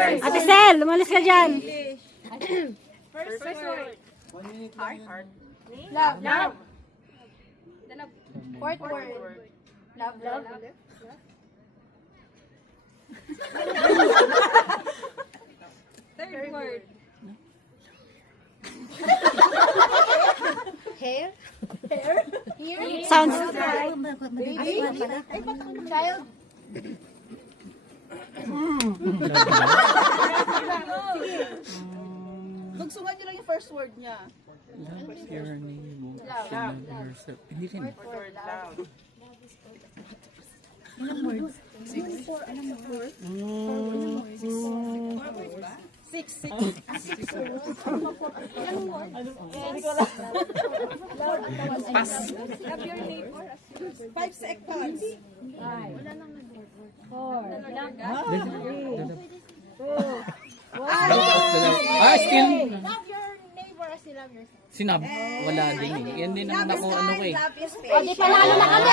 Ate Sel, lumalis ka dyan. First word. Heart. Love. Fourth word. Love. Third word. Hair. Sounds. Child. Dugsungan nyo lang yung first word niya. Love your name. Love yourself. Hindi rin. Word love. Six. Pass. Love your neighbor. 5 seconds. Still. Love your neighbor as you love yourself. Sinab. Wala din eh. Yan din ang naku ano ko eh. O, di panalo na kami.